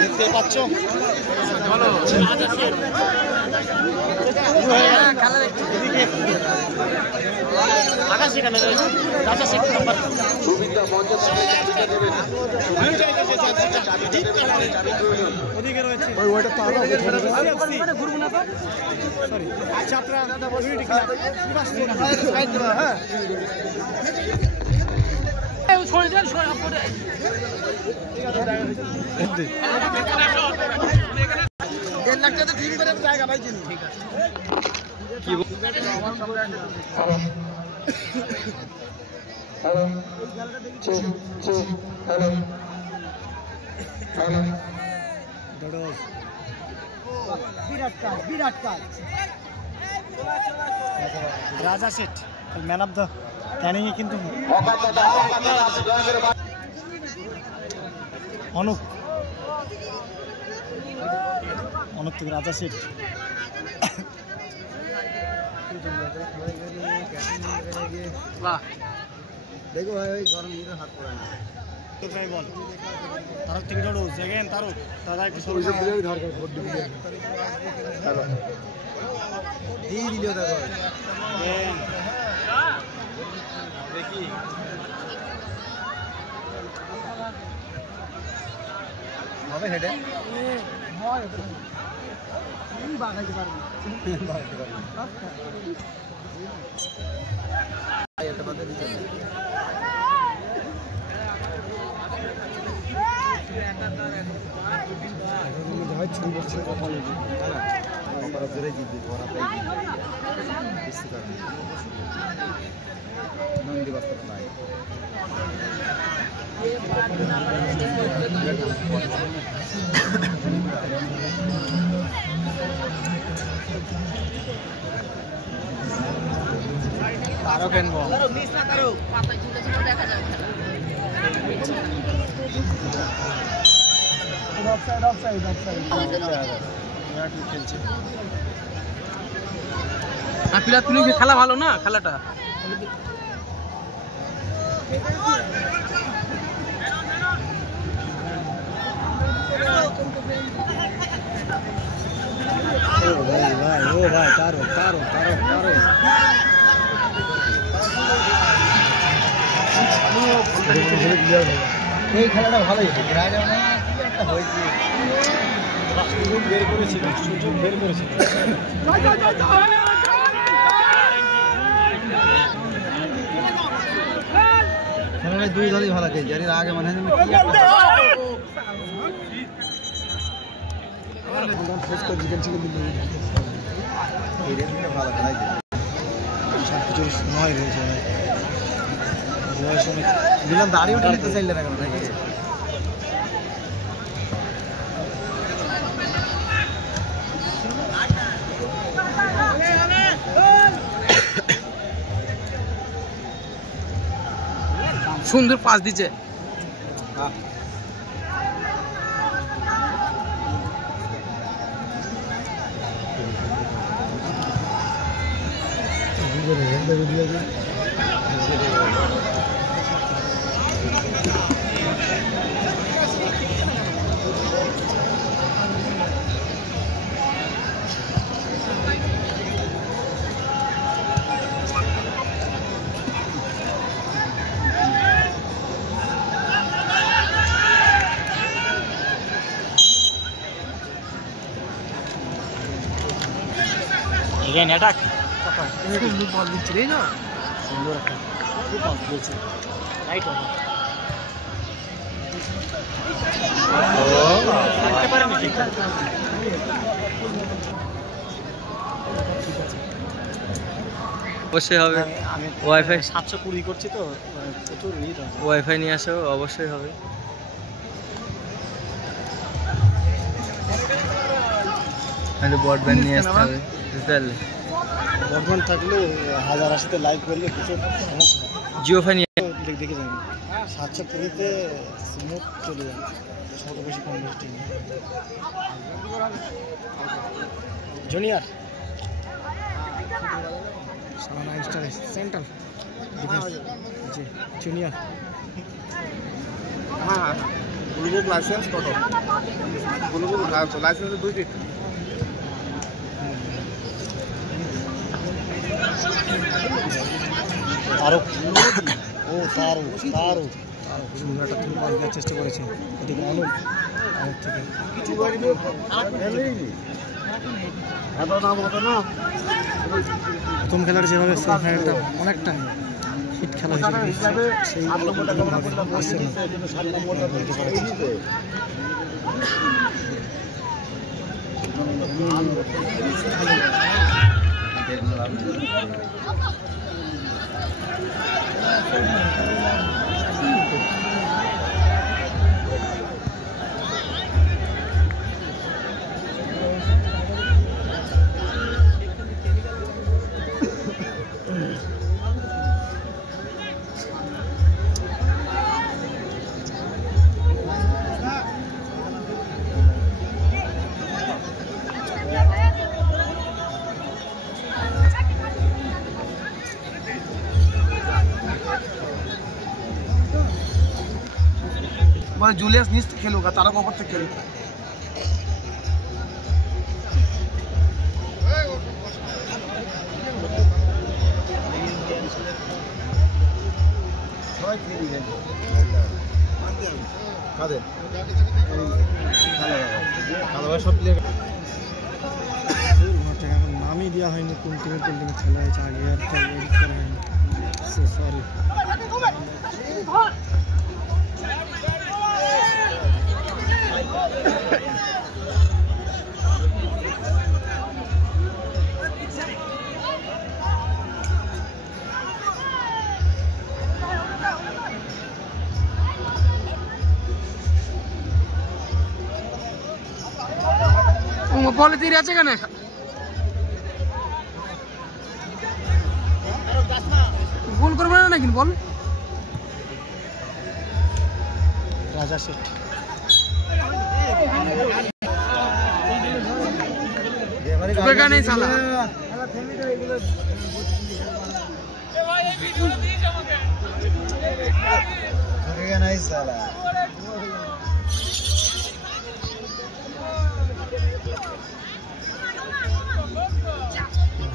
দেখতে পাচ্ছ আকাশ এখানে রাজা শেখ নাম্বার ওদিকে রয়েছে ওইটা তো ঘুরবো না তো সরি আচ্ছা আপনারা ইউনিটি ক্লাব হ্যাঁ छोड़ दे छोड़ आपको डेढ़ लाख तो ठीक करे जाएगा भाई जी ठीक है हेलो हेलो डडोस विराट काल राजा सेठ मैन ऑफ द ক্যানিং এ কিন্তু অনুপ থেকে রাজা সেট দেখো ভাই ওই গরম নিয়ে হাত পড়ে না তোরাই বল তারক থেকে ডড়ো সেকেন্ড তারক দাদা একটু সব প্লেয়ার ধর কর বড্ডি প্লেয়ার হ্যালো এই দিলো দাদা দেখি হবে হেডে হয় এই বাগাইতে পারবি বাগাইতে পারবি এটা বাদে দিতে হয় ছবি বলছে কথা বলছি আমরা জোরে জিতবি ওরা তাই বেশি করে নন্দী বাস্তব নাই তারও কেনবো মিস না করো পাতা ঝুলে ঝুলে দেখা যাবে অফসাইড খেলছে আর পিলা তুমি খেলা ভালো না খেলাটা ও ভাই তারো এই খেলাটা ভালোই হয়েছে সুযোগ বের করেছিল দুই দলই ভালো খেলছে এর আগে মনে হয় ভালো খেলাইছে সব কিছু নয় রয়েছে দিলাম দাঁড়িয়ে উঠে নিতে চাইলে না কেন নাকি সুন্দর পাস দিচ্ছে Again attack. Good ball দিচ্ছে না সুন্দর একটা খুব পাস দিয়েছে রাইট ওভার করতে পারে না ঠিক আছে অবশ্যই হবে ওয়াইফাই 720 করছি তো প্রচুর রিড ওয়াইফাই নিয়ে আসো অবশ্যই হবে মানে ব্রডব্যান্ড নিয়ে আসতে হবে বুঝলে বর্ধমান থাকলে 1080 তে লাইভ করলে কিছু সমস্যা জিও ফাই নিয়ে দেখে যাবেন 720 তে স্মুথ চলে যায় ছোট বেশি কম বেশি জুনিয়র সানা স্টার সেন্টার জি জুনিয়র। হ্যাঁ ব্লুবুক লাইসেন্স কত? Blue book licence 2 feet. আরো ও তারও তারও সুন্দর একটা ফুল মাছ দেওয়ার চেষ্টা করেছে। এদিকে আলু থেকে প্রথম খেলার যেভাবে সেমিফাইনালটা অনেকটা হিট খেলা হিসেবে সেই আসছে মানে জুলিয়াস নিচ খেলুক আর তারা কপর থেকে খেলুক। নামই দেওয়া হয়নি কোন টিমে খেলা হয়েছে আগে আর করা হয়নি। সরি বলে তীরে আছে কেন? গোল করবে না নাকি বল? রাজা সেট नहीं साला नहीं साला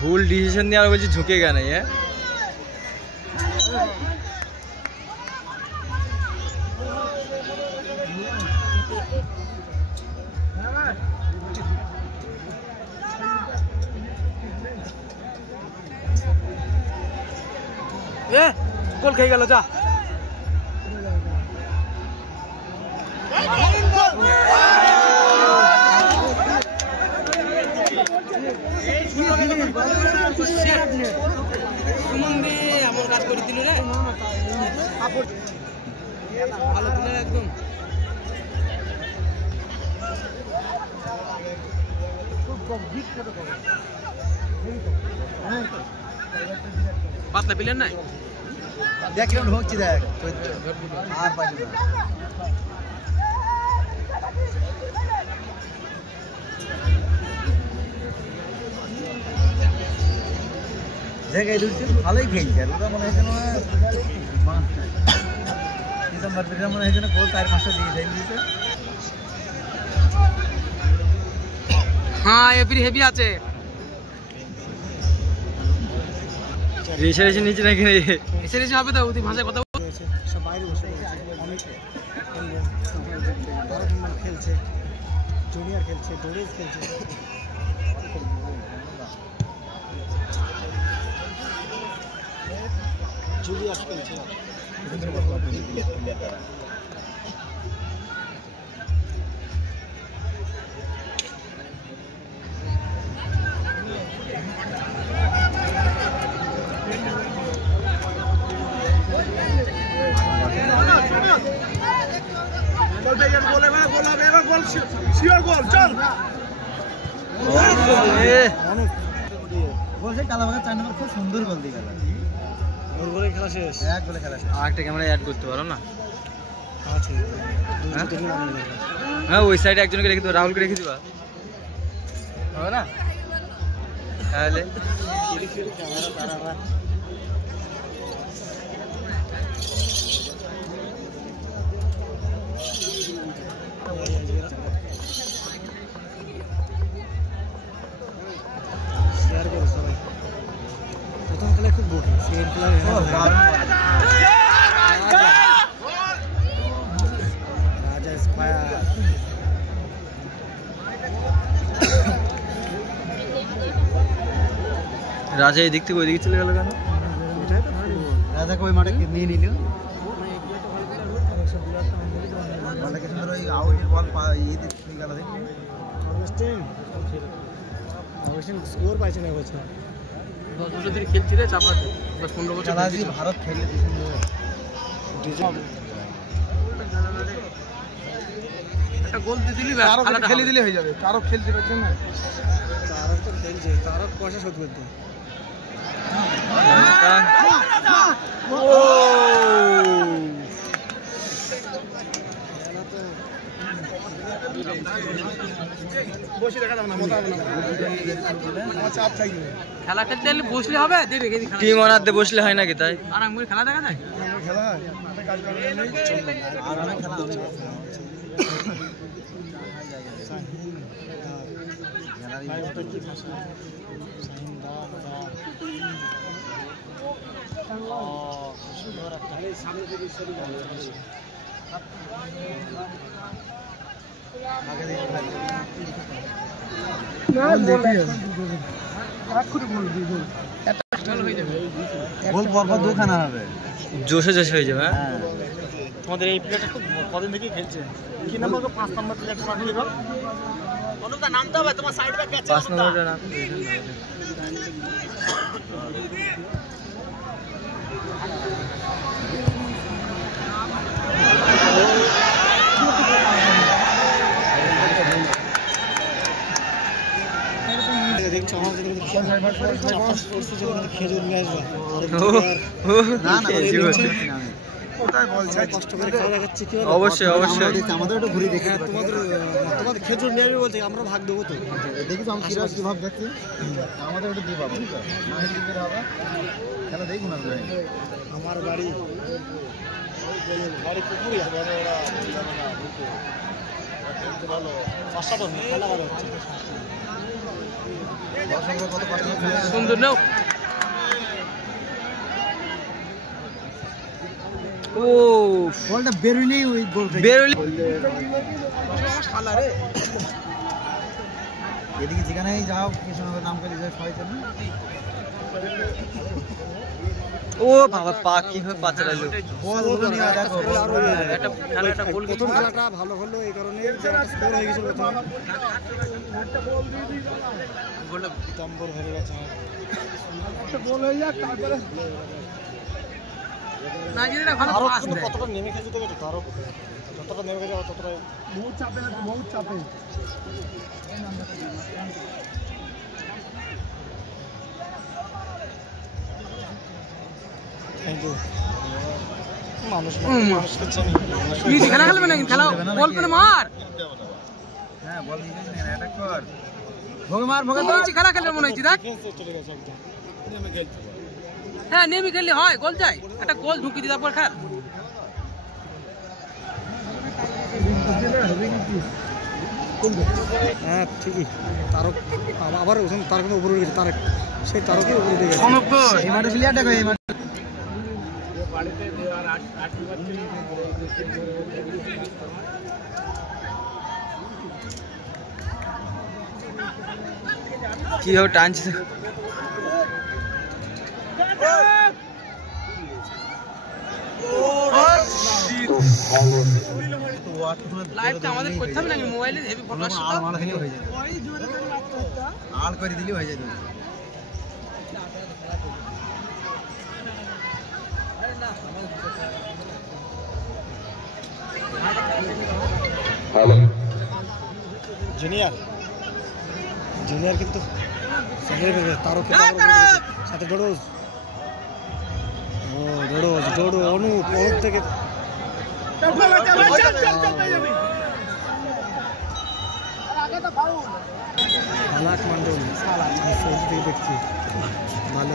ভুল ডিসিশন নিয়ে আর বলছি ঝুঁকেগা नहीं है। গোল খেয়ে গেল যা। আমার কাজ করে দিল রে ভালো দিল একদম। পাতলা পিলেন নাই দেখ কিরকম ঢুকছি দেখ আর পাইনি না দেখ এই দুটো ভালোই খেলছে আর ওরা মনে হয় যেন ডিসেম্বর থেকে মনে হয় যেন গোল 4-5টা দিয়ে দিয়েছে। হ্যাঁ এ ফির হেভি আছে রেশে রেশে নিচে নাকি এসে রেসে হবে তো ওদি ভাষায় কথা বলছে সব বাইরে বসে অনেক খেলছে জুনিয়র খেলছে ডোরেজ খেলছে জুলিয়াস খেলছে বলছে কালাবাগা 4 নম্বর খুব সুন্দর গোল দিয়ে গেল। গোল করে খেলা শেষ, এক গোলে খেলা শেষ। আরেকটা ক্যামেরা অ্যাড করতে পারো না? আছে হ্যাঁ ওই সাইডে একজনকে রেখে দিবা, রাহুলকে রেখে দিবা, হবে না? তাহলে ক্যামেরা তারা राजा स्पायर রাজা এই দিক থেকে ওই দিকে চলে গেল কেন? রাজাকে ওই মাঠে নিয়ে নিল বলটাকে সুন্দর ওই আউটের বল ইয়ে দিতে গেল দেখি অবশ্যই স্কোর পাইছে না বছর 10 বছর ধরে খেলছি রে চাপাতে 10-15 বছর খেলা দিয়ে ভারত খেলে একটা গোল দিয়ে দিলি ব্যাস খেলাটা খেলে দিলে হয়ে যাবে। তারও খেলতে পারছে না, তারও তো খেলছে, তারও পয়সা শোধ করতে খেলা খেলতে গেলে বসলে হবে, টিম অনার দিয়ে বসলে হয় নাকি? তাই আর আমি খেলা দেখা যায়, খেলা হয় আর অনেক খেলা হচ্ছে দুখানা হবে, জোশে জোশে হয়ে যাবে। তোমাদের এই প্লেয়ারটা খুব কদিন থেকে খেলছে, কি নাম্বার 5 নাম্বার প্লেয়ারটা পাঠিয়ে দাও, অনুদা নামতে হবে তোমার সাইড ব্যাক আছে 5 নম্বরটা নাম দেখছো আমার যদি খেজুর নিয়ে আসবে না না কোথায় বলছে কষ্ট করে খেলা দেখাচ্ছি কি অবশ্যই অবশ্যই আমাদের একটু ঘুরে দেখি তোমাদের খেজুর নিয়ে আসবে বলছে, আমরা ভাগ দেবো তো দেখি তো আমি কি ভাব দেখছি আমাদের একটু দিয়ে পাবো খেলা দেখুন আমার বাড়ি পুকুরি ভালো পাঁচটা খেলা ভালো হচ্ছে সুন্দর নাও। ও বলটা বেরোলেই ওই গোল বেরোলি এদিকে যেখানেই যাও কৃষ্ণনগর নাম করে সবাই জন্য ও বাবা পা কিভাবে পা চালালো, বল নিয়ে দেখো একটা খেলাটা গোল, প্রথম খেলাটা ভালো হলো এই কারণে যে একটা স্কোর হয়ে গেছিল, প্রথম গোলটা বিতম্বর হয়ে গেছে, একটা গোল হয়ে যাক তারপরে নাইজেরিয়া ভালো পাস দেয়, কতটা নেমে খেলতে হবে তো, তারও যতটা নেমে গেছে ততটা বহুত চাপে আছে, বহুত চাপে মানুষ খেলা খেলবে নাকি? খেলা বল করে মার, হ্যাঁ বল নিয়ে অ্যাটাক কর, ভোগ মার ভোগ তো খেলা খেলবে মনে হচ্ছে। দেখ চলে গেছে একদম নেমে খেলতে, হ্যাঁ নেমে খেললে হয়, গোল যায়, একটা গোল ঢুকি দিয়ে তারপর খেল। হ্যাঁ ঠিকই, তারক আবার তারকের উপরে গেছে, তারক সেই তারকের উপরে গেছে এই মাঠে প্লেয়ার দেখো, এই মাঠে কিভাবে টানছে, লাইভটা আমাদের করতে হবে নাকি? মোবাইলে হেভি ফটো আসছে তো, আল করে দিলি হয়ে যেত। জুনিয়র কিন্তু তারও সাথে ডোডোজ, ও ডোডো অনুপ থেকে বালাক মন্ডল দেখছি ভালো,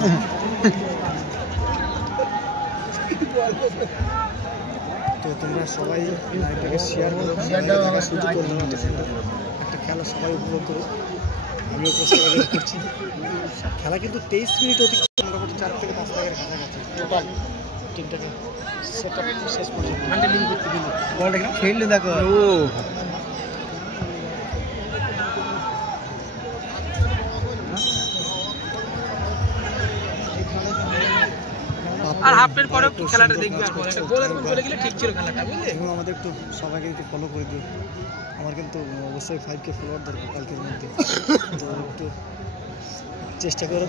তো তোমরা সবাই লাইভটাকে শেয়ার করো, একটা খেলা সবাই উপভোগ করো। আমিও কষ্ট করে করছি। খেলা কিন্তু 23 মিনিট অতিক্রম, মোটামুটি 4 থেকে 5 টাকার কাছাকাছি টোটাল টিমটাকে সেট আপ শেষ পর্যন্ত হ্যান্ডেলিং করতে গেলে বলটা কিন্তু খেললে দেখো আর হাফ টাইম পরে খেলাটা দেখবি আর গোল চলে গেলে ঠিক ছিল খেলাটা, বুঝলি? এবং আমাদের একটু সবাইকে একটু ফলো করে দিও। আমার কিন্তু অবশ্যই 5K ফলোয়ার দরকার কালকের মধ্যে, তো একটু চেষ্টা করো।